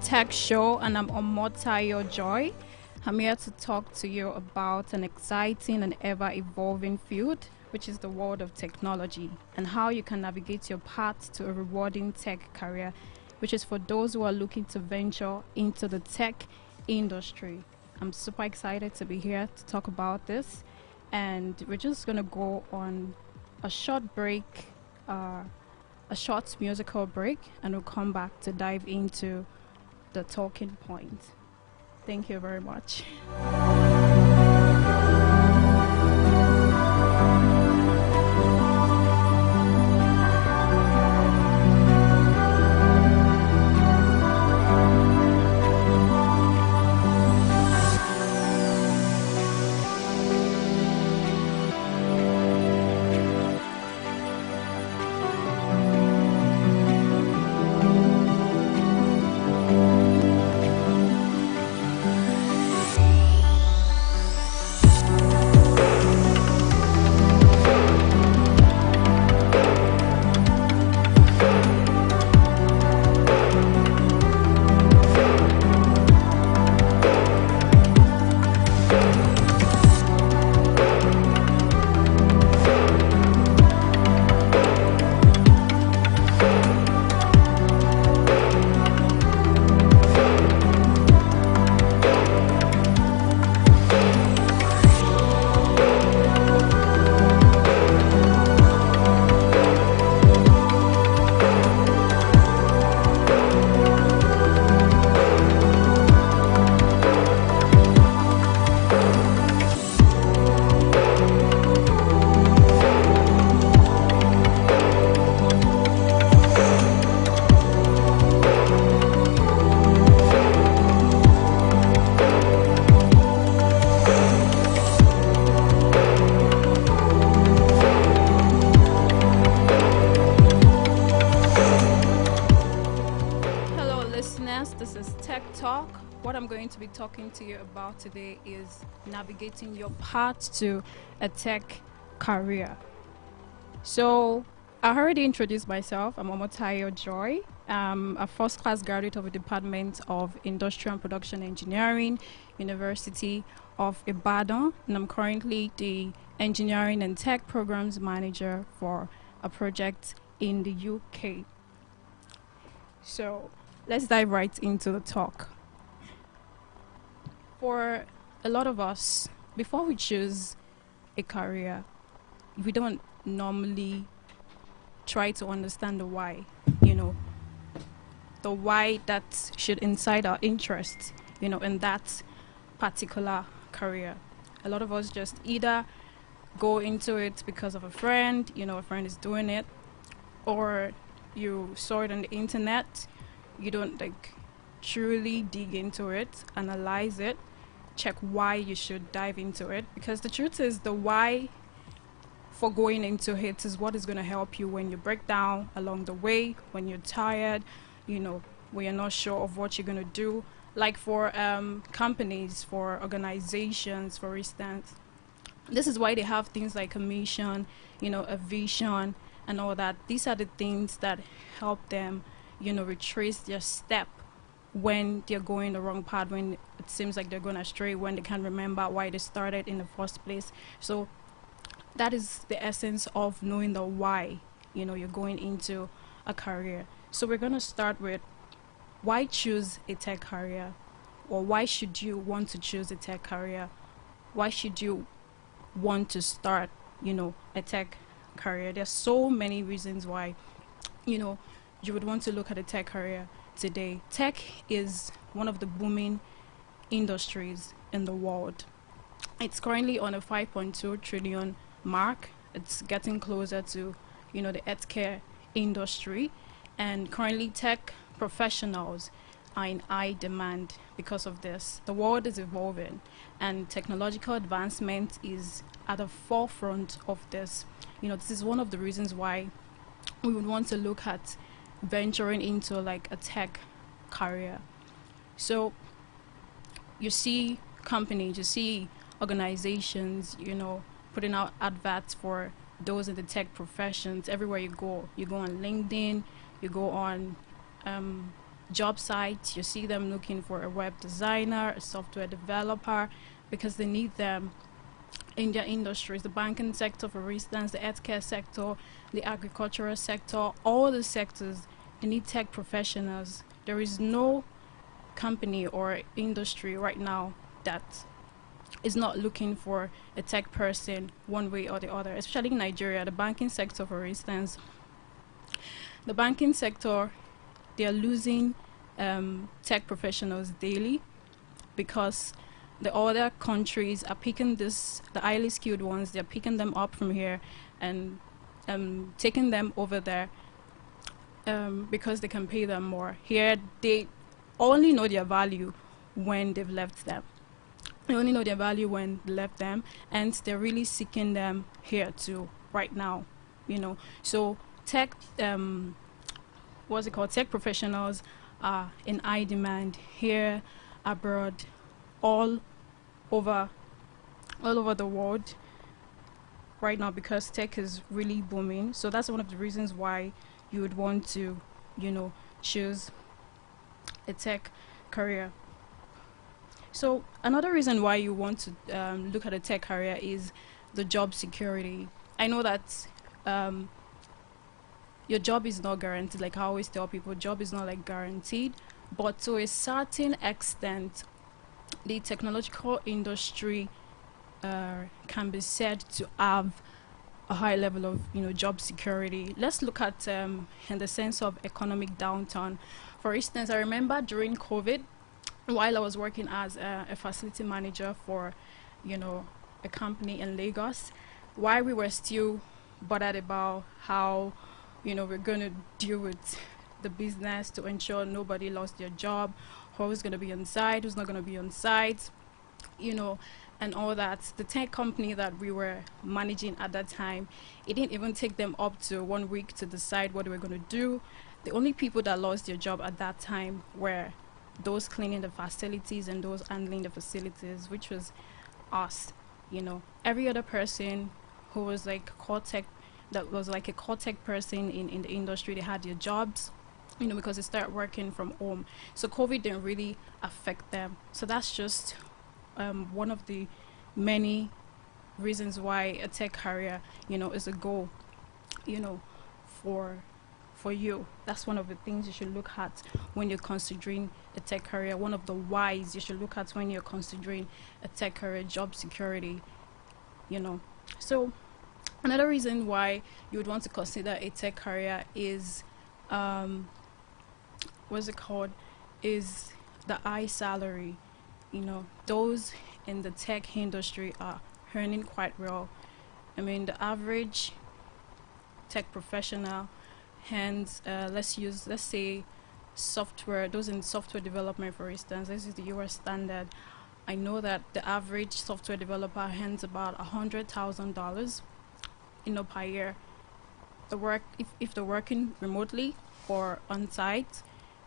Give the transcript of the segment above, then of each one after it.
Tech Show, and I'm Omotayo Joy. I'm here to talk to you about an exciting and ever evolving field, which is the world of technology, and how you can navigate your path to a rewarding tech career, which is for those who are looking to venture into the tech industry. I'm super excited to be here to talk about this, and we're just going to go on a short break. A short musical break, and we'll come back to dive into the talking point. Thank you very much. Hello, listeners. This is Tech Talk. What I'm going to be talking to you about today is navigating your path to a tech career. So, I already introduced myself. I'm Omotayo Joy. I'm a first class graduate of the Department of Industrial and Production Engineering, University of Ibadan, and I'm currently the Engineering and Tech Programs Manager for a project in the UK. So, let's dive right into the talk. For a lot of us, before we choose a career, we don't normally try to understand the why, you know, the why that should incite our interest, in that particular career. A lot of us just either go into it because of a friend, a friend is doing it, or you saw it on the internet. You don't truly dig into it, analyze it, check why you should dive into it, because the truth is the why for going into it is what is going to help you when you break down along the way, when you're tired, when you're not sure of what you're going to do. Like for companies, for organizations, for instance, this is why they have things like a mission, a vision, and all that. These are the things that help them, retrace their step when they're going the wrong path, when it seems like they're going astray, when they can't remember why they started in the first place. So that is the essence of knowing the why, you're going into a career. So we're going to start with why choose a tech career, or why should you want to choose a tech career? Why should you want to start, a tech career? There's so many reasons why, you would want to look at a tech career today. Tech is one of the booming industries in the world. It's currently on a 5.2 trillion mark. It's getting closer to, the healthcare industry, and currently tech professionals are in high demand because of this. The world is evolving, and technological advancement is at the forefront of this. This is one of the reasons why we would want to look at venturing into a tech career. So you see companies, you see organizations, putting out adverts for those in the tech professions everywhere you go. You go on LinkedIn, you go on job sites, you see them looking for a web designer, a software developer, because they need them in their industries. The banking sector, for instance, the healthcare sector, the agricultural sector, all the sectors, they need tech professionals. There is no company or industry right now that is not looking for a tech person one way or the other, especially in Nigeria. The banking sector, for instance, the banking sector, they are losing tech professionals daily because the other countries are picking the highly skilled ones, they're picking them up from here and taking them over there because they can pay them more. Here, they only know their value when they've left them. They only know their value when they left them, and they're really seeking them here too right now. So tech, what's it called? Tech professionals are in high demand here, abroad, all over, all over the world right now because tech is really booming. So that's one of the reasons why you would want to, choose a tech career. So another reason why you want to look at a tech career is the job security. I know that your job is not guaranteed. Like I always tell people, job is not like guaranteed, but to a certain extent, the technological industry can be said to have a high level of job security. Let's look at in the sense of economic downturn. For instance, I remember during COVID, while I was working as a facility manager for a company in Lagos, while we were still bothered about how we're going to deal with the business to ensure nobody lost their job, who's going to be on site, who's not going to be on site, and all that. The tech company that we were managing at that time, it didn't even take them up to 1 week to decide what they were going to do. The only people that lost their job at that time were those cleaning the facilities and those handling the facilities, which was us. Every other person who was like core tech, that was like a core tech person in the industry, they had their jobs, because they started working from home. So COVID didn't really affect them. So that's just one of the many reasons why a tech career, is a goal, for you. That's one of the things you should look at when you're considering a tech career. One of the whys you should look at when you're considering a tech career, job security, So another reason why you would want to consider a tech career is, what's it called, is the high salary. Those in the tech industry are earning quite well. I mean, the average tech professional, hence, let's say software, those in software development, for instance, this is the US standard. I know that the average software developer earns about $100,000, per year. If they're working remotely or on site,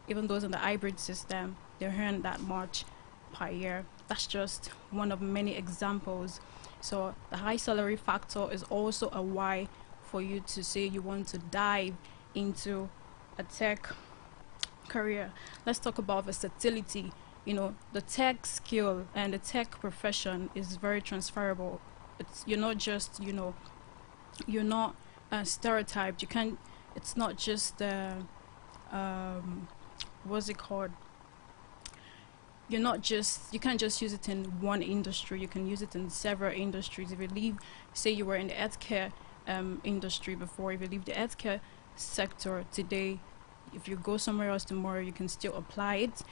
even those in the hybrid system, they earn that much per year. That's just one of many examples. So the high salary factor is also a why for you to say you want to dive into a tech career. Let's talk about versatility. The tech skill and the tech profession is very transferable. You're not just, you're not stereotyped. It's not just, what's it called? You can't just use it in one industry. You can use it in several industries. If you leave, say you were in the healthcare industry before, if you leave the healthcare sector today, if you go somewhere else tomorrow, you can still apply it.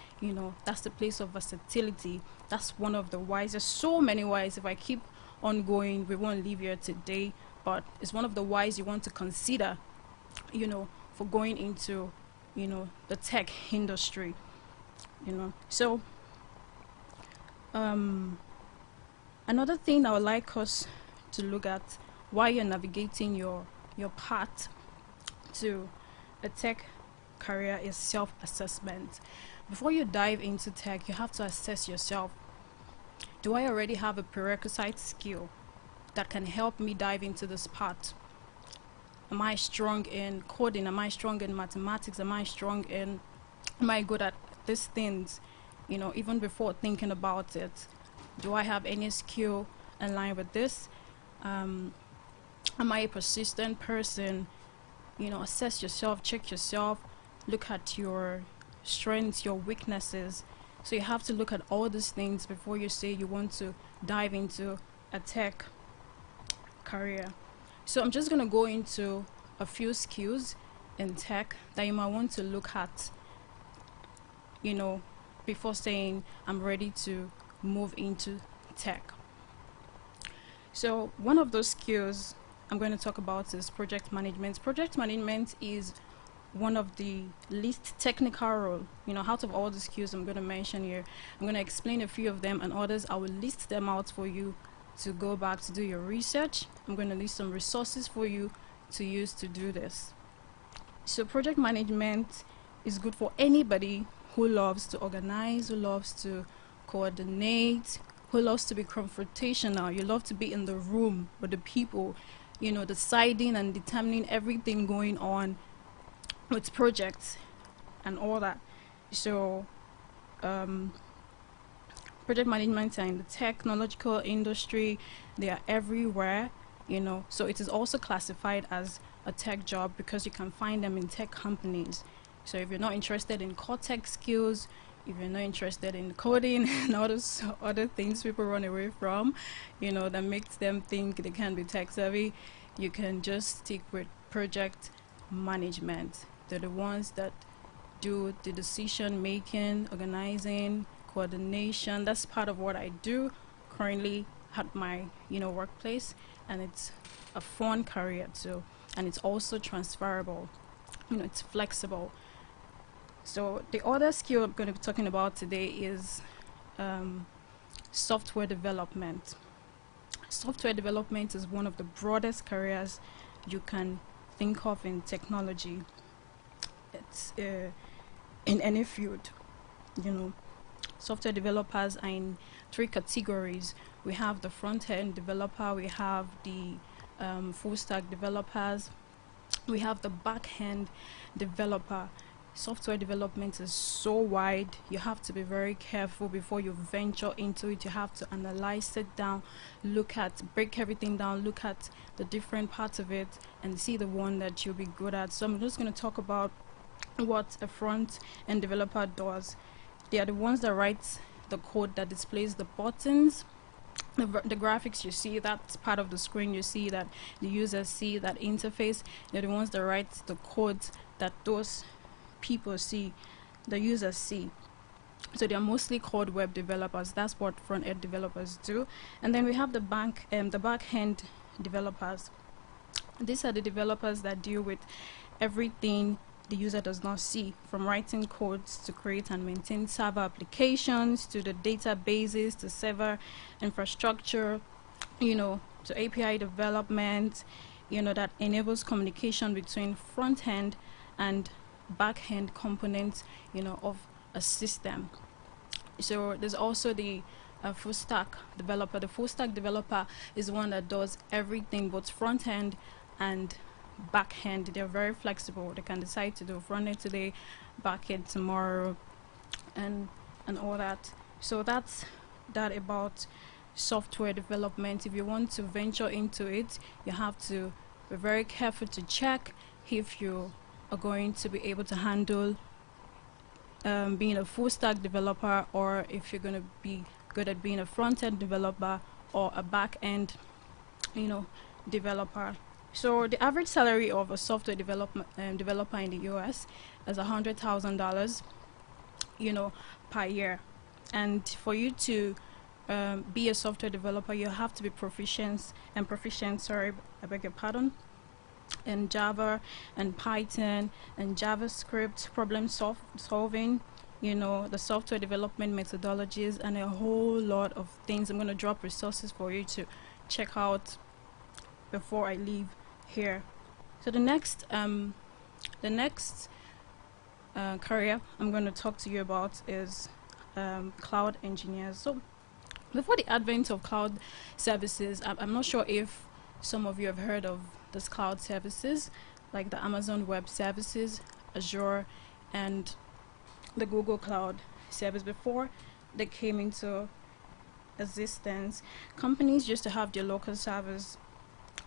That's the place of versatility. That's one of the whys. There's so many whys. If I keep on going, we won't leave here today, but it's one of the whys you want to consider, for going into, the tech industry, So, another thing I would like us to look at while you're navigating your path to a tech career is self-assessment. Before you dive into tech, you have to assess yourself. Do I already have a prerequisite skill that can help me dive into this path? Am I strong in coding? Am I strong in mathematics? Am I strong in Am I good at these things? Even before thinking about it, do I have any skill in line with this? Um, am I a persistent person? Assess yourself, check yourself, look at your strengths, your weaknesses. So you have to look at all these things before you say you want to dive into a tech career. So I'm just going to go into a few skills in tech that you might want to look at, you know, before saying I'm ready to move into tech. So one of those skills I'm going to talk about is project management. Project management is one of the least technical role. Out of all the skills I'm going to mention here, I'm going to explain a few of them, and others I will list them out for you to go back to do your research. I'm going to list some resources for you to use to do this. So project management is good for anybody who loves to organize, who loves to coordinate, who loves to be confrontational. You love to be in the room with the people, deciding and determining everything going on with projects and all that. So project management are in the technological industry. They are everywhere, so it is also classified as a tech job because you can find them in tech companies. So if you're not interested in core tech skills, if you're not interested in coding and all those other things people run away from, that makes them think they can be tech savvy, you can just stick with project management. They're the ones that do the decision making, organizing, coordination. That's part of what I do currently at my workplace, and it's a fun career too, and it's also transferable. It's flexible. So the other skill I'm going to be talking about today is software development. Software development is one of the broadest careers you can think of in technology. It's in any field. Software developers are in three categories. We have the front-end developer, we have the full-stack developers, we have the back-end developer. Software development is so wide. You have to be very careful before you venture into it. You have to analyze, sit down, break everything down, look at the different parts of it, and see the one that you'll be good at. So I'm just going to talk about what a front-end developer does. They are the ones that write the code that displays the buttons, the graphics you see, that's part of the screen you see, that the users see, that interface. They're the ones that write the codes that those people see, the users see. So they are mostly called web developers. That's what front-end developers do. And then we have the back-end developers. These are the developers that deal with everything the user does not see, from writing codes to create and maintain server applications, to the databases, to server infrastructure, to API development, that enables communication between front-end and back-end components, of a system. So there's also the full stack developer. The full stack developer is one that does everything, both front-end and back-end. They're very flexible. They can decide to do front-end today, back-end tomorrow, and all that. So that's that about software development. If you want to venture into it, you have to be very careful to check if you are going to be able to handle being a full stack developer, or if you're going to be good at being a front-end developer or a back-end developer. So the average salary of a software developer in the US is $100,000 per year. And for you to be a software developer, you have to be proficient, I beg your pardon, in Java and Python and JavaScript, problem solving, the software development methodologies, and a whole lot of things. I'm going to drop resources for you to check out before I leave here. So the next career I'm going to talk to you about is cloud engineers. So before the advent of cloud services, I'm not sure if some of you have heard of these cloud services like the Amazon Web Services, Azure, and the Google Cloud service. Before they came into existence, companies used to have their local servers.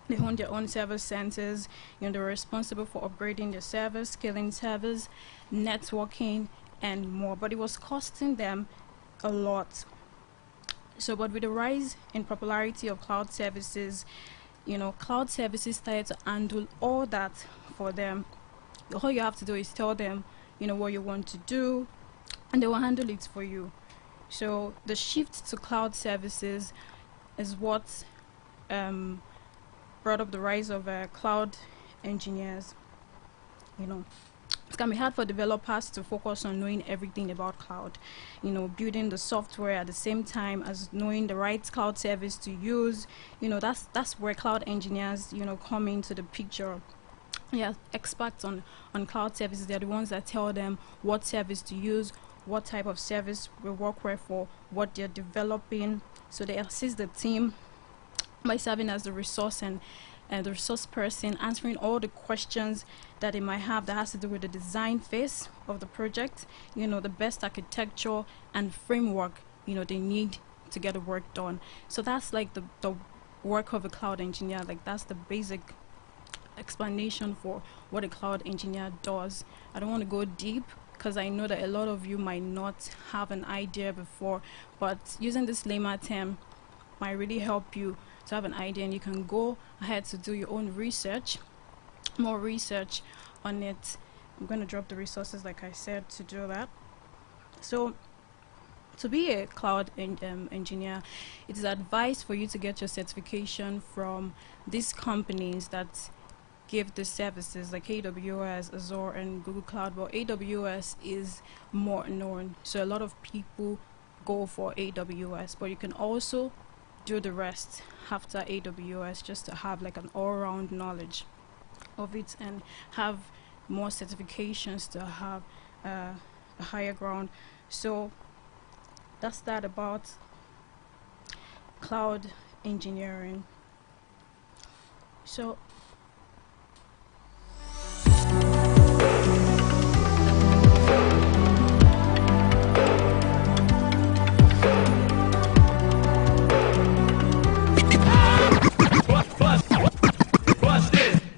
They own their own service centers. They're responsible for upgrading their servers, scaling servers, networking, and more. But it was costing them a lot. So, but with the rise in popularity of cloud services, cloud services started to handle all that for them. All you have to do is tell them, what you want to do, and they will handle it for you. So the shift to cloud services is what brought up the rise of cloud engineers. It can be hard for developers to focus on knowing everything about cloud, building the software at the same time as knowing the right cloud service to use. That's where cloud engineers, come into the picture. Yeah, experts on cloud services. They're the ones that tell them what service to use, what type of service will work well for what they're developing. So they assist the team by serving as the resource and the resource person, answering all the questions that they might have that has to do with the design phase of the project, the best architecture and framework, they need to get the work done. So that's like the work of a cloud engineer. Like, that's the basic explanation for what a cloud engineer does. I don't want to go deep because I know that a lot of you might not have an idea before, but using this layman term might really help you to have an idea, and you can go ahead to do your own research, more research on it. I'm going to drop the resources, like I said, to do that. So to be a cloud engineer, it is advised for you to get your certification from these companies that give the services like AWS, Azure, and Google Cloud. But AWS is more known, so a lot of people go for AWS, but you can also do the rest after AWS just to have like an all-round knowledge of it and have more certifications to have a higher ground. So that's that about cloud engineering. So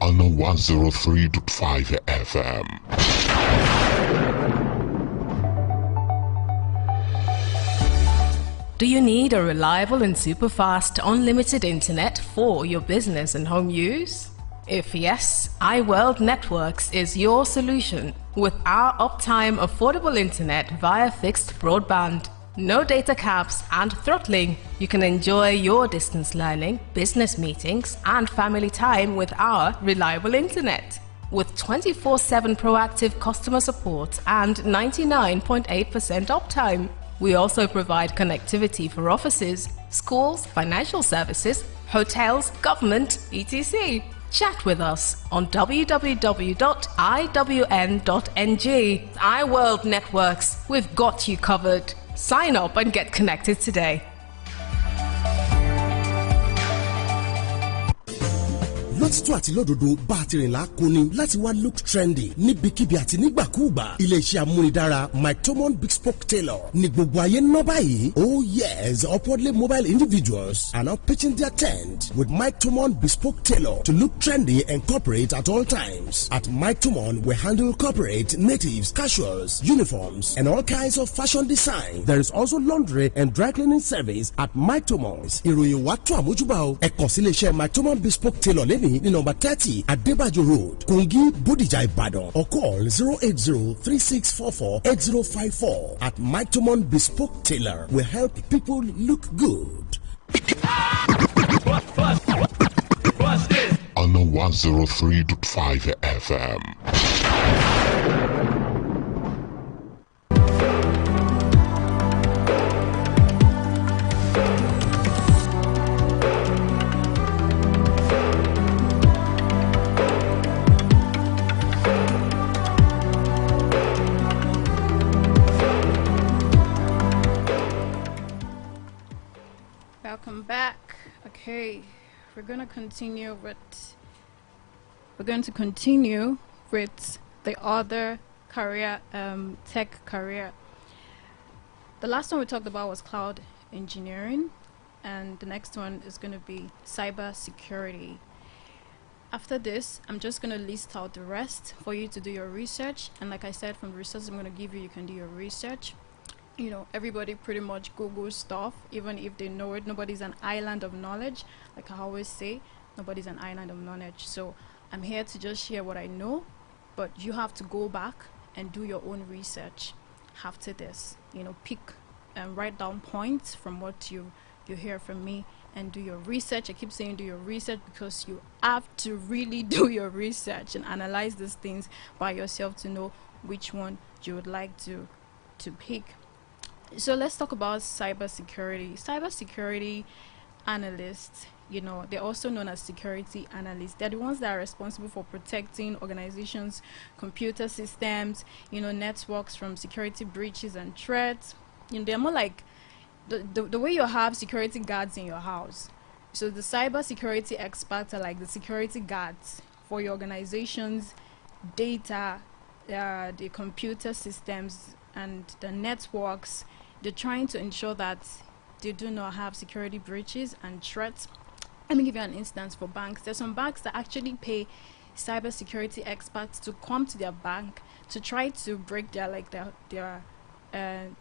on the 103.5 FM. Do you need a reliable and super fast unlimited internet for your business and home use? If yes, iWorld Networks is your solution with our uptime affordable internet via fixed broadband. No data caps and throttling. You can enjoy your distance learning, business meetings, and family time with our reliable internet. With 24/7 proactive customer support and 99.8% uptime. We also provide connectivity for offices, schools, financial services, hotels, government, etc. Chat with us on www.iwn.ng. iWorld Networks, we've got you covered. Sign up and get connected today. lọ́títọ́ àti lódodo bá a ti rìn lákòóní láti wá look trendy níbikíbi àti nígbàkúùgbà. iléeṣẹ́ amúnidára Mike Tomon Bespoke Tailor ní gbogbo ayé ń ná báyìí. Oh yes, upwardly mobile individuals are now pitching their tent with Mike Tomon Bespoke Tailor to look trendy and corporate at all times. At Mike Tomon, we handle corporate, natives, casuals, uniforms, and all kinds of fashion design. There is also laundry and dry cleaning service at Mike Tomon's. ìròyìn wa tó àmójúbà o. ẹ kàn sí iléeṣẹ́ Mike Tomon Bespoke Tailor lẹ́ni ní number 30 Adebajo Road, Kogi, Bodija, Ibadan, or call 080-3644-8054. At Mike Tomon Bespoke Tailor, we help people look good. On the 103.5 FM. welcome back. Okay, we're going to continue with the other career, tech career. The last one we talked about was cloud engineering, and the next one is going to be cyber security. After this, I'm just going to list out the rest for you to do your research. And like I said, from the resources I'm going to give you, you can do your research. You know, everybody pretty much Google stuff, even if they know it. Nobody's an island of knowledge. Like I always say, nobody's an island of knowledge. So I'm here to just share what I know, but you have to go back and do your own research after this. You know, pick and write down points from what you hear from me and do your research. I keep saying do your research because you have to really do your research and analyze these things by yourself to know which one you would like to pick. So let's talk about cybersecurity. Cybersecurity analysts, you know, they're also known as security analysts. They're the ones that are responsible for protecting organizations' computer systems, you know, networks from security breaches and threats. You know, they're more like the way you have security guards in your house. So the cybersecurity experts are like the security guards for your organization's data, the computer systems and the networks. They're trying to ensure that they do not have security breaches and threats. Let me give you an instance for banks. There's some banks that actually pay cybersecurity experts to come to their bank to try to break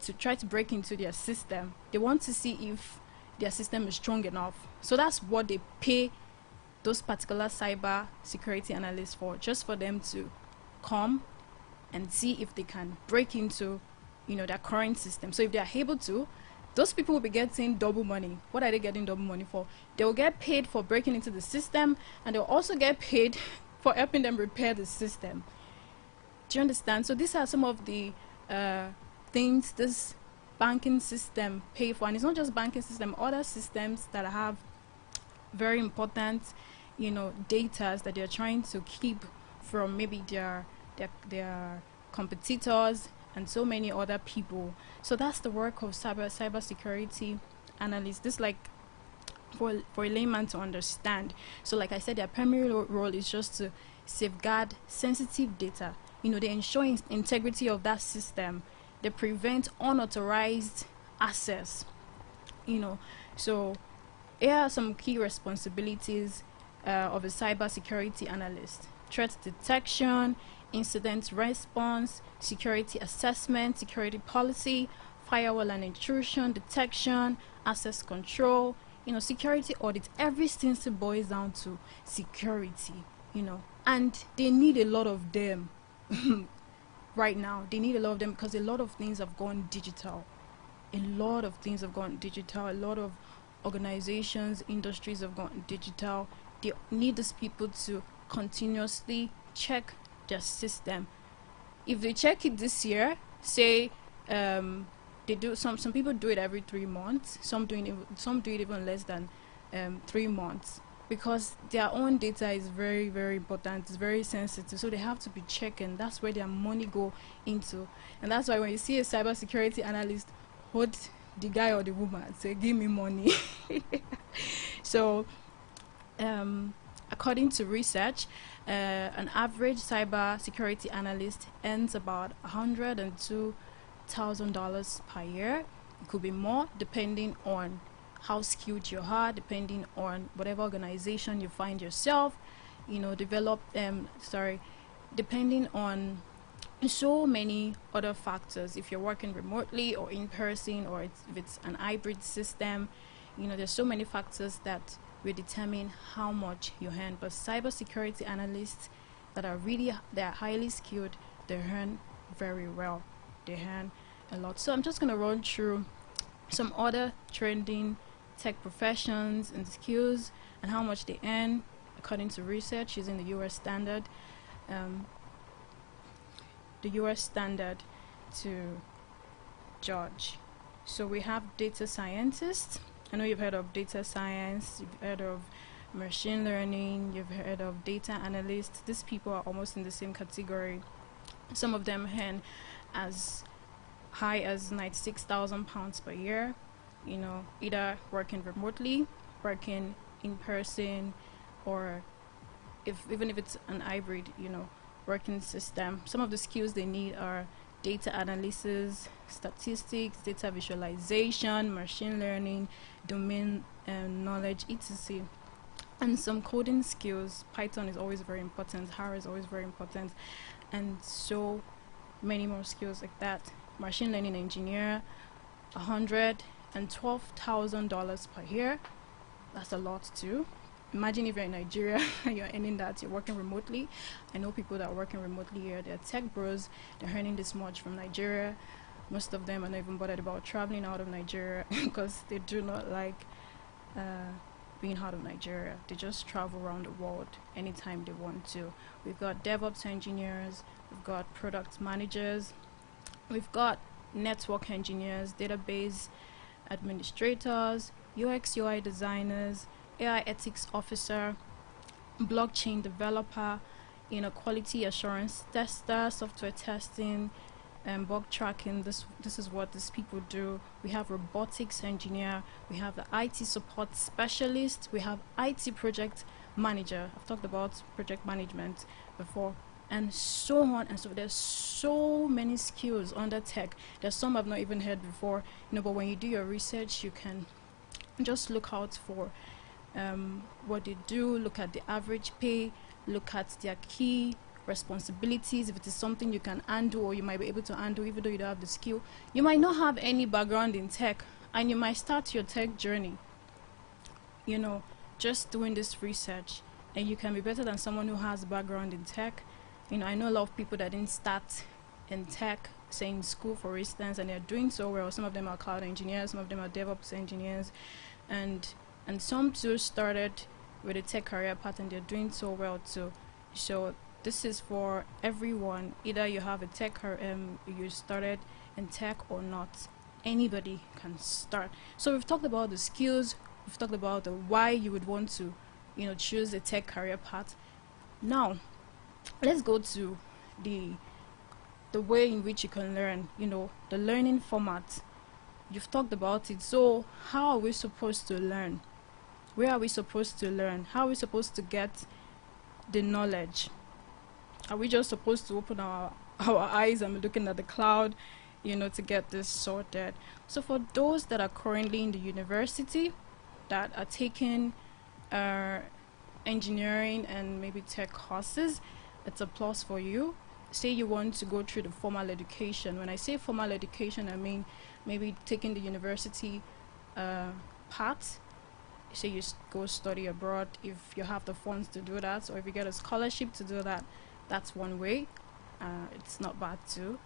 to try to break into their system. They want to see if their system is strong enough. So that's what they pay those particular cyber security analysts for, just for them to come and see if they can break into, you know, their current system. So if they are able to, those people will be getting double money. What are they getting double money for? They will get paid for breaking into the system, and they'll also get paid for helping them repair the system. Do you understand? So these are some of the things this banking system pay for. And it's not just banking system, other systems that have very important, you know, data that they're trying to keep from maybe their competitors and so many other people. So that's the work of cybersecurity analysts. This, like, for a layman to understand. So like I said, their primary role is just to safeguard sensitive data. You know, they ensure integrity of that system. They prevent unauthorized access. You know, so here are some key responsibilities of a cybersecurity analyst: threat detection, incident response, security assessment, security policy, firewall and intrusion detection, access control, you know, security audit. Everything still boils down to security, you know, and they need a lot of them. Right now they need a lot of them because a lot of things have gone digital. A lot of things have gone digital. A lot of organizations, industries have gone digital. They need these people to continuously check their system. If they check it this year, say they do, some people do it every 3 months, some do it even less than 3 months, because their own data is very, very important. It's very sensitive, so they have to be checking. That's where their money go into, and that's why when you see a cybersecurity analyst, hold the guy or the woman, say, "Give me money." So, according to research, an average cybersecurity analyst earns about $102,000 per year. It could be more depending on how skilled you are, depending on whatever organization you find yourself, you know, depending on so many other factors. If you're working remotely or in person, or if it's an hybrid system, you know, there's so many factors that will determine how much you earn. But cybersecurity analysts that are they're highly skilled, they earn very well. They earn a lot. So I'm just going to run through some other trending tech professions and skills and how much they earn according to research using the US standard. The US standard to judge. So we have data scientists. I know you've heard of data science, you've heard of machine learning, you've heard of data analysts. These people are almost in the same category. Some of them earn as high as £96,000 per year, you know, either working remotely, working in person, or even if it's an hybrid, you know, working system. Some of the skills they need are data analysis, statistics, data visualization, machine learning, domain knowledge, etc. And some coding skills. Python is always very important, R is always very important, and so many more skills like that. Machine learning engineer, $112,000 per year. That's a lot too. Imagine if you're in Nigeria and you're earning that, you're working remotely. I know people that are working remotely here, they're tech bros, they're earning this much from Nigeria. Most of them are not even bothered about traveling out of Nigeria because they do not like being out of Nigeria. They just travel around the world anytime they want to. We've got DevOps engineers, we've got product managers, we've got network engineers, database administrators, UX UI designers, AI ethics officer, blockchain developer, quality assurance tester, software testing, and bug tracking. This is what these people do. We have robotics engineer, we have the IT support specialist, we have IT project manager. I've talked about project management before, and so on and so forth. There's so many skills under tech. There's some I've not even heard before, but when you do your research, you can just look out for what they do, look at the average pay, look at their key responsibilities. If it is something you can undo or you might be able to undo even though you don't have the skill. You might not have any background in tech and you might start your tech journey just doing this research, and you can be better than someone who has a background in tech. I know a lot of people that didn't start in tech, say in school for instance, and they're doing so well. Some of them are cloud engineers, some of them are DevOps engineers, and some too started with a tech career path and they're doing so well too. So this is for everyone. Either you have a tech you started in tech or not. Anybody can start. So we've talked about the skills, we've talked about the why you would want to choose a tech career path. Now let's go to the way in which you can learn, the learning format. You've talked about it. So how are we supposed to learn? Where are we supposed to learn? How are we supposed to get the knowledge? Are we just supposed to open our eyes and be looking at the cloud, to get this sorted? So for those that are currently in the university, that are taking engineering and maybe tech courses, it's a plus for you. Say you want to go through the formal education. When I say formal education, I mean maybe taking the university path. Say you go study abroad if you have the funds to do that, or if you get a scholarship to do that, that's one way. It's not bad too.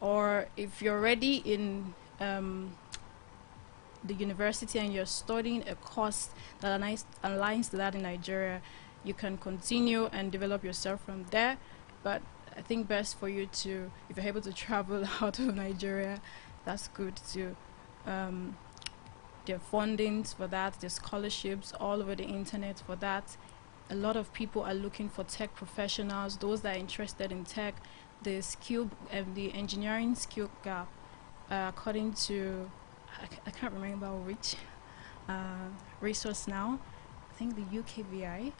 Or if you're already in the university and you're studying a course that aligns to that in Nigeria, you can continue and develop yourself from there. But I think best for you to, if you're able to travel out of Nigeria, that's good too. There are fundings for that, there's scholarships all over the internet for that. A lot of people are looking for tech professionals, those that are interested in tech. The skill and the engineering skill gap, according to, I can't remember which resource now, I think the UKVI,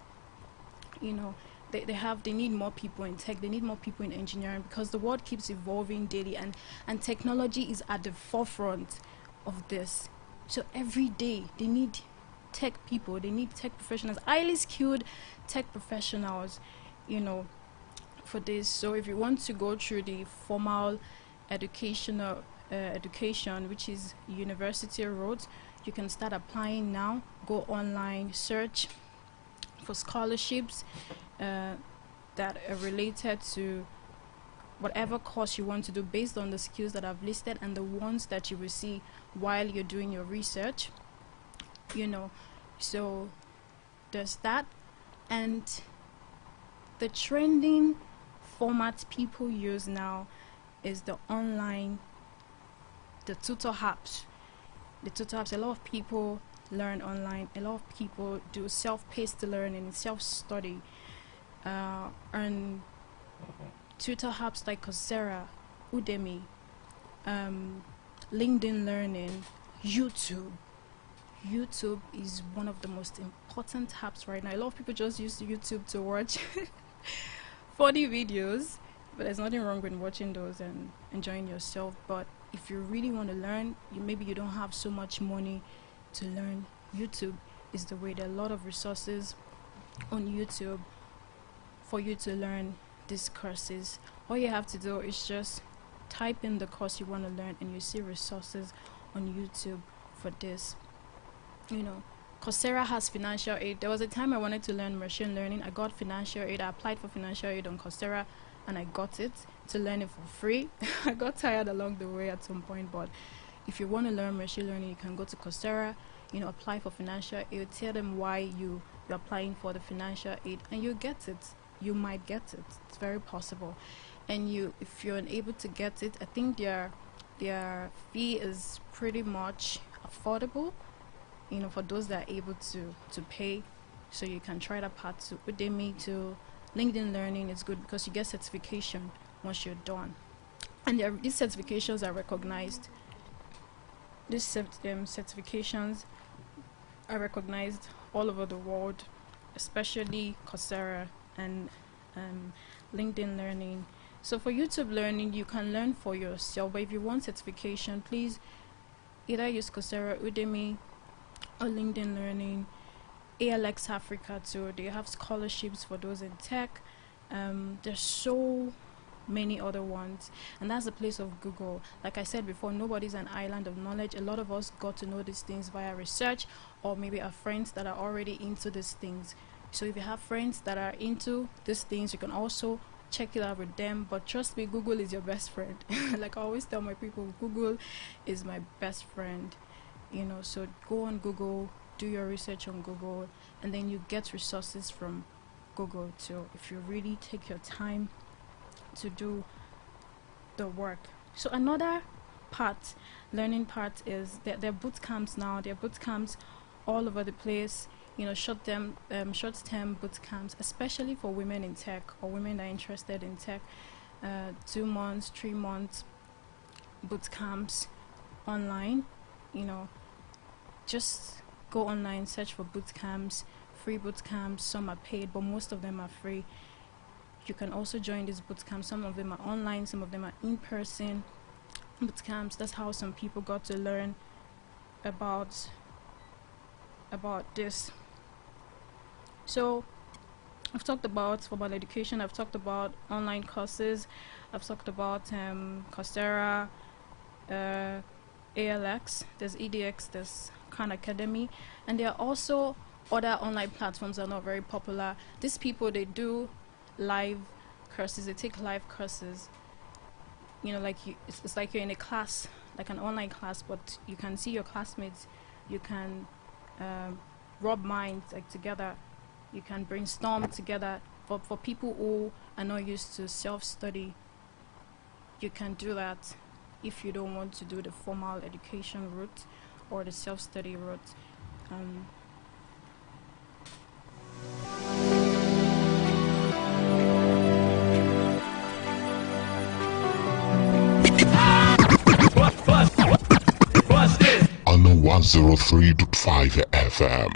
they need more people in tech, they need more people in engineering, because the world keeps evolving daily, and technology is at the forefront of this. So every day they need tech people, they need tech professionals, highly skilled tech professionals, for this. So if you want to go through the formal education, which is university route, you can start applying now. Go online, search for scholarships that are related to whatever course you want to do based on the skills that I've listed and the ones that you will see while you're doing your research. So there's that. And the trending format people use now is the online, the tutor apps. A lot of people learn online, a lot of people do self-paced learning, self-study, and tutor apps like Coursera, Udemy, LinkedIn Learning, YouTube. YouTube is one of the most important apps right now. A lot of people just use YouTube to watch funny videos, but there's nothing wrong with watching those and enjoying yourself. But if you really want to learn, maybe you don't have so much money to learn, YouTube is the way. There are a lot of resources on YouTube for you to learn these courses. All you have to do is just type in the course you want to learn and you see resources on YouTube for this. Coursera has financial aid. There was a time I wanted to learn machine learning. I got financial aid. I applied for financial aid on Coursera and I got it to learn it for free. I got tired along the way at some point, but if you want to learn machine learning, you can go to Coursera, apply for financial aid, tell them why you're applying for the financial aid, and you get it. You might get it. It's very possible. And if you're unable to get it, I think their fee is pretty much affordable, for those that are able to pay. So you can try that part to Udemy, to LinkedIn Learning. Is good because you get certification once you're done, and these certifications are recognized. These certifications are recognized all over the world, especially Coursera and LinkedIn Learning. So for YouTube Learning, you can learn for yourself, but if you want certification, please either use Coursera, Udemy, or LinkedIn Learning. ALX Africa too, they have scholarships for those in tech. There's so many other ones, and that's the place of Google. Like I said before, nobody's an island of knowledge. A lot of us got to know these things via research, or maybe our friends that are already into these things. So if you have friends that are into these things, you can also check it out with them. But trust me, Google is your best friend. Like I always tell my people, Google is my best friend. So go on Google, do your research on Google, and then you get resources from Google too, if you really take your time to do the work. So another learning part is that there are boot camps now. There are boot camps all over the place, short-term boot camps, especially for women in tech or women that are interested in tech. 2 months, 3 months boot camps online. Just go online, search for boot camps, free boot camps. Some are paid, but most of them are free. You can also join these boot camps. Some of them are online, some of them are in-person boot camps. That's how some people got to learn about this. So I've talked about formal education, I've talked about online courses, I've talked about Coursera, ALX, there's EDX, there's Khan Academy, and there are also other online platforms that are not very popular. These people, they do live courses, they take live courses, it's like you're in a class, like an online class, but you can see your classmates, you can rub minds together, you can brainstorm together. But for people who are not used to self-study, you can do that if you don't want to do the formal education route or the self-study route. On 103.5 FM.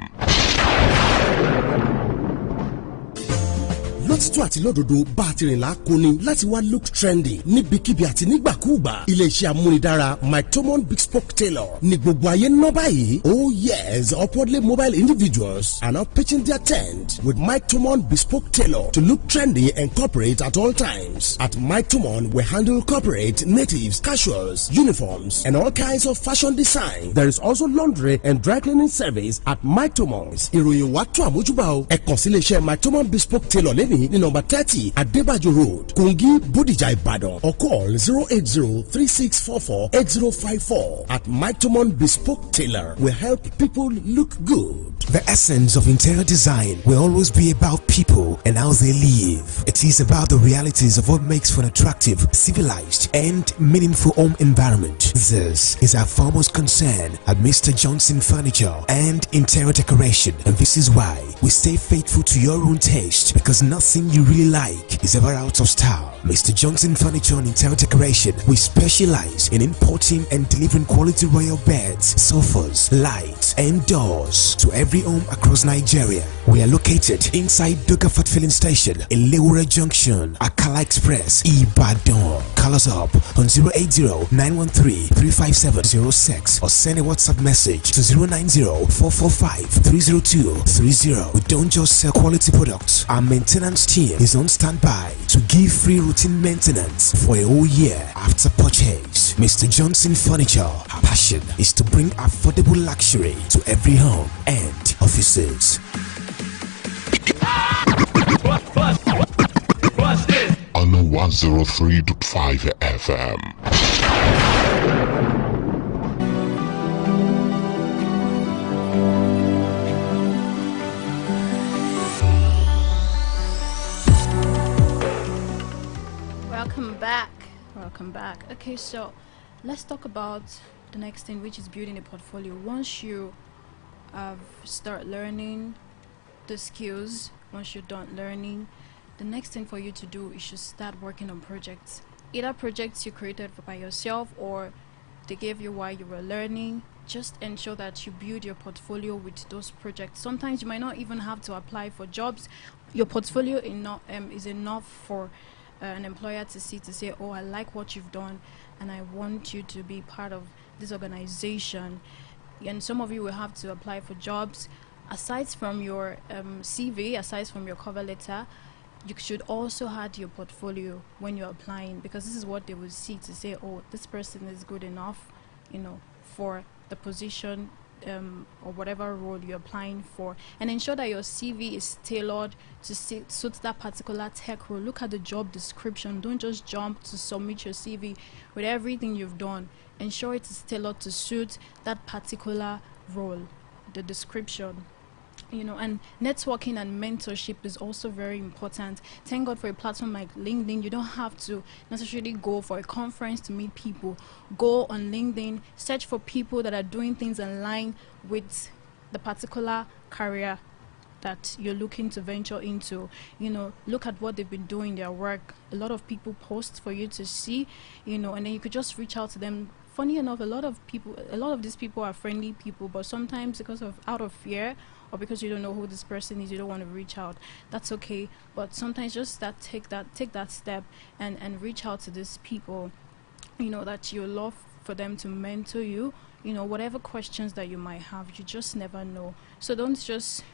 lótìtọ́ àti lódodo bá a ti rìn lákòóní láti wá look trendy níbikíbi àti nígbàkúùgbà. iléeṣẹ́ amúnidára Mytomon Bespoke Tailor ní gbogbo ayé ń ná báyìí. Oh yes, upwardly mobile individuals are now pitching their tent with Mytomon Bespoke Tailor to look trendy and corporate at all times. At Mytomon, we handle corporate, natives, casuals, uniforms, and all kinds of fashion design. There is also laundry and dry cleaning service at Mytomons. ìròyìn wá tó àmójúbà o. ẹ kàn sí iléeṣẹ́ Mytomon Bespoke Tailor lẹ́nìí ní number 30 Adébájò Road, Kogi, Bódìjà, Ìbàdàn, or call 080-3644-8054. At Mytomon Bespoke Tailor, we help people look good. The essence of interior design will always be about people and how they live. It is about the realities of what makes for an attractive, civilized, and meaningful home environment. This is our foremost concern at Mr. Johnson Furniture and Interior Decoration, and this is why we stay faithful to your own taste, because nothing fencing you really like is ever out of style, Mr. Johnson Furniture and Interior Decoration, we specialize in importing and delivering quality royal beds, sofas, lights, and doors to every home across Nigeria. We are located inside Dogafort Filling Station in Lewura Junction, Akala Express, Ibadan. Call us up on 080-913-35706 or send a WhatsApp message to 090-445-30230. We don't just sell quality products. Our maintenance team is on standby to give free routine maintenance for a whole year after purchase. Mr. Johnson Furniture, our passion is to bring affordable luxury to every home and offices. On 103.5 FM. Welcome back. Okay, so let's talk about the next thing, which is building a portfolio. Once you start learning the skills, once you're done learning, the next thing for you to do is to start working on projects. Either projects you created by yourself or they gave you while you were learning. Just ensure that you build your portfolio with those projects. Sometimes you might not even have to apply for jobs. Your portfolio is enough for an employer to see, to say, oh, I like what you've done and I want you to be part of this organization. And some of you will have to apply for jobs. Aside from your CV, aside from your cover letter, you should also add your portfolio when you're applying, because this is what they will see to say, oh, this person is good enough, for the position or whatever role you're applying for. And ensure that your CV is tailored to suit that particular tech role. Look at the job description. Don't just jump to submit your CV with everything you've done. Ensure it is tailored to suit that particular role, the description. And networking and mentorship is also very important. Thank God for a platform like LinkedIn. You don't have to necessarily go for a conference to meet people. Go on LinkedIn, search for people that are doing things in line with the particular career that you're looking to venture into. Look at what they've been doing, their work. A lot of people post for you to see, and then you could just reach out to them. Funny enough, a lot of these people are friendly people, but sometimes out of fear or because you don't know who this person is, you don't want to reach out. That's okay, but sometimes just take that step and reach out to these people, that you love, for them to mentor you. Whatever questions that you might have, you just never know. So don't just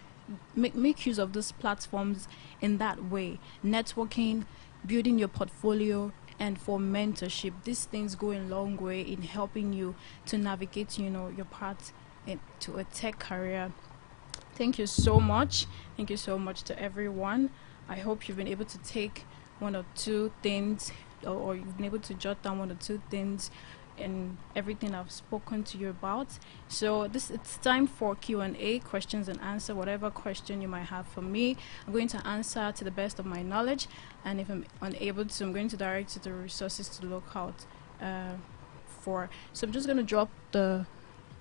make use of these platforms in that way. Networking, building your portfolio, and for mentorship. These things go a long way in helping you to navigate, your path into a tech career. Thank you so much. Thank you so much to everyone. I hope you've been able to take one or two things, or you've been able to jot down one or two things in everything I've spoken to you about. So it's time for Q&A, questions and answer. Whatever question you might have for me, I'm going to answer to the best of my knowledge. And if I'm unable to, I'm going to direct you to the resources to look out for. So I'm just going to drop the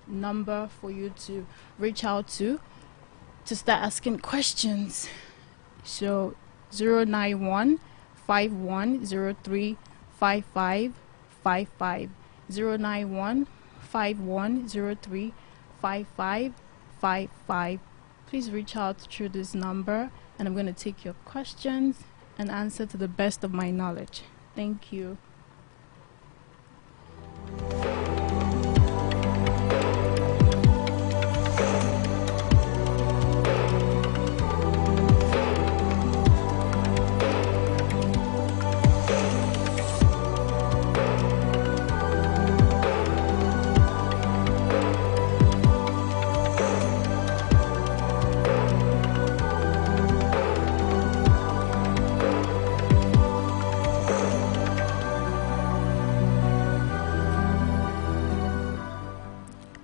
number for you to reach out to start asking questions. So 091 5103 5555, 091 5103 5555. Please reach out through this number and I'm going to take your questions and answer to the best of my knowledge. Thank you.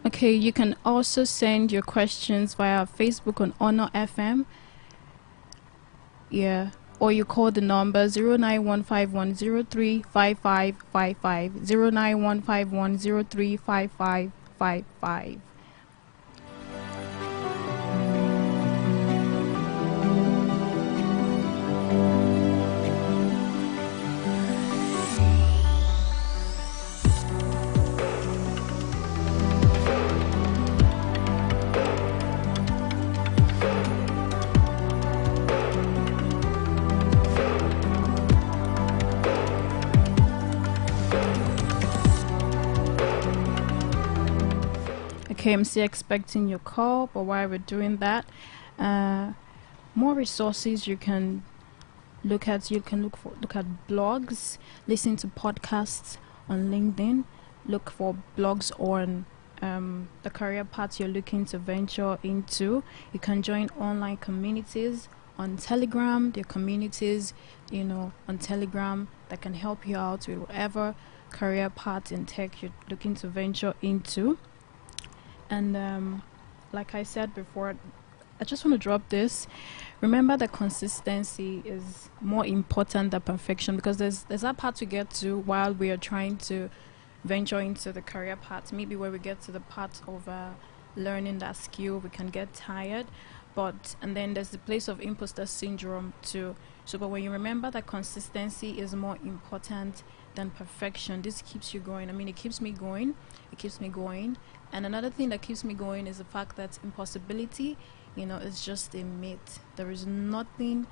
Okay, you can also send your questions via Facebook on Honor FM. Yeah, or you call the number 09151035555, 09151035555. Okay, I'm still expecting your call, but while we're doing that, more resources you can look at. You can look at blogs, listen to podcasts on LinkedIn, look for blogs on the career path you're looking to venture into. You can join online communities on Telegram. There are communities, on Telegram that can help you out with whatever career path in tech you're looking to venture into. And like I said before, I just want to drop this. Remember that consistency is more important than perfection, because there's that part to get to while we are trying to venture into the career path. Maybe where we get to the part of learning that skill, we can get tired. And then there's the place of imposter syndrome too. So, but when you remember that consistency is more important than perfection, this keeps you going. I mean, it keeps me going. And another thing that keeps me going is the fact that impossibility, is just a myth. There is nothing,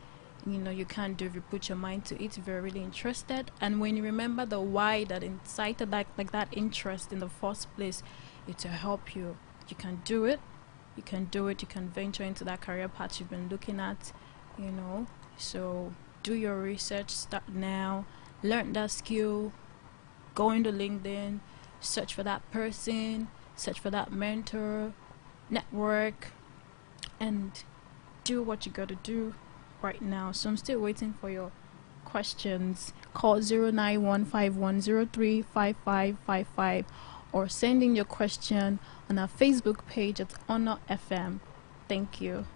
you can't do if you put your mind to it, if you're really interested. And when you remember the why that incited that interest in the first place, it's to help you. You can do it. You can venture into that career path you've been looking at, So do your research, start now, learn that skill, go into LinkedIn, search for that person, search for that mentor, network, and do what you gotta do right now. So I'm still waiting for your questions. Call 09151035555 or send in your question on our Facebook page at Honor FM. Thank you.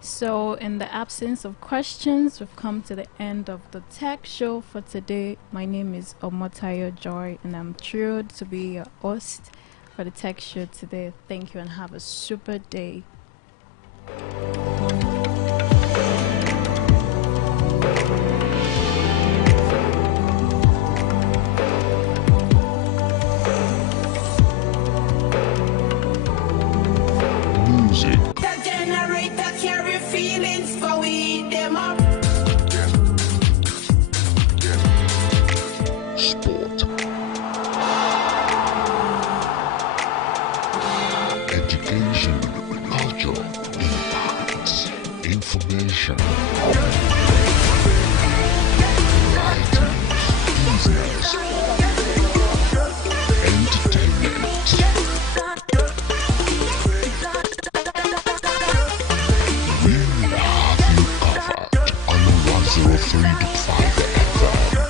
So in the absence of questions, we've come to the end of the tech show for today. My name is Omotayo Joy, and I'm thrilled to be your host for the tech show today. Thank you and have a super day. Music. Feelings for we them up. Sport. Education. Culture. Impacts. Information. Writing. Business. Entertainment. We have you covered on 103.5 FM.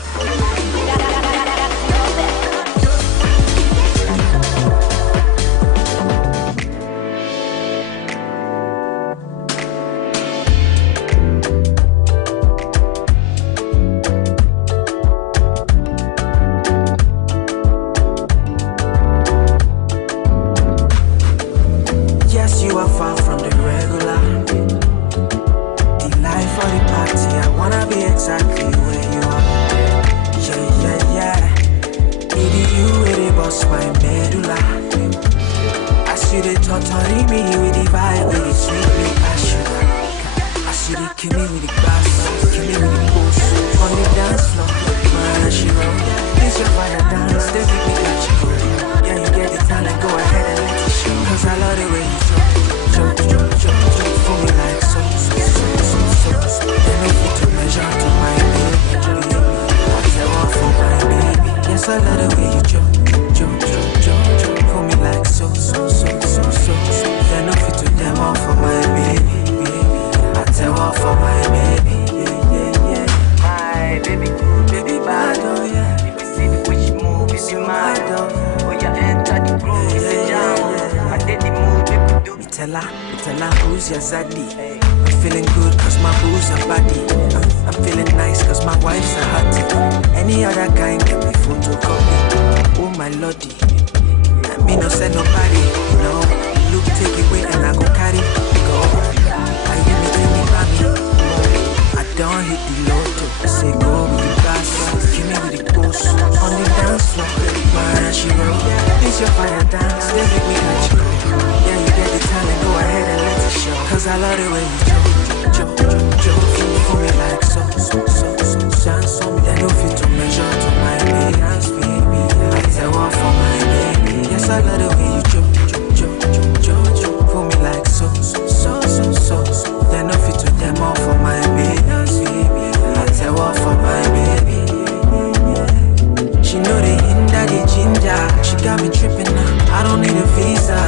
Yes, you are far from the regular. The life of the party, I wanna be exactly where you are. Yeah. Baby, you really boss my medulla. As you dey torture me with the vibe, with the sweet me as sugar. As you dey kill me with the bass, kill me with the boss. On the dance floor, man, she roll. This your fire dance, they make me catch you. Yeah, you get the talent, go ahead and let it show. Cause I love the way you jump for me like so. They make me to measure to my baby. I say one for my baby. Yes, I love the way you jump for me like so. They know fit to them all for my baby. I tell one for my baby. Yeah. My baby bad, oh yeah. If you see the way she move, it's mad, oh yeah. Oh yeah, enter the groove, it's a jam. I did the move, baby do. Tell her who's your zaddy. I'm feeling good cause my boo's a body. I'm feeling nice cause my wife's a hottie. Any other kind can be photocopy. Oh my lordy, I'm send nobody. No, look, take it away and I go carry. Go. I give me, I don't hit the lotto. I say go with the gas, give me with the post. On the dance floor, my she roll. This your fire dance, they make me let you go. Yeah, you get the talent, go ahead and let it show. Cause I love the way you joke for me like so. Then no fit to measure to my dance, baby. I tell one for my baby. Yes, I love the way you joke for me like so. Then no fit to them all for my baby. I tell one for my baby. She know the hinder, the ginger. She got me tripping now. I don't need a visa.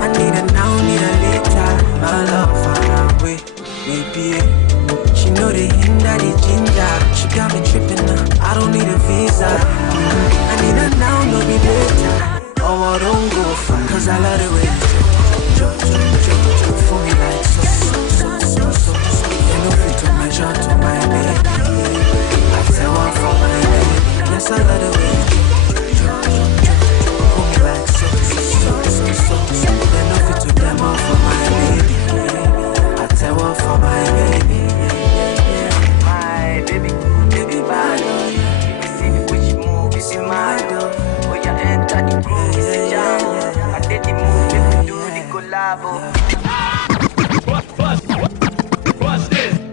I need a now, need a later. My love far away, baby. She know the hinder, the ginger. She got me tripping now. I don't need a visa. I need a now, no be later. Oh, I don't go far, cause I love the way you for me like so. You know fit to measure to my baby. I tell one for my baby. Yes, I love the way you for me like so. You know fit to demo for my baby. I tell one for my baby. My baby, baby bad. You see the way she move, you see my door. Oh, you enter the groove, you see jam. I did the move, if you do the collabo.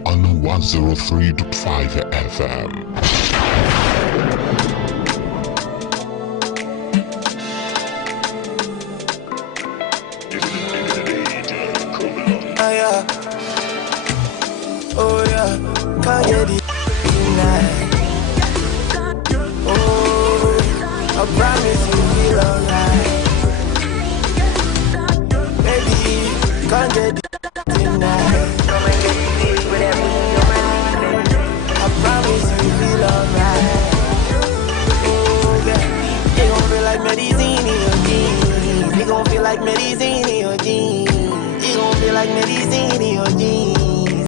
On 103.5 FM. Yeah. Oh yeah, can't get it tonight. Oh, I promise you.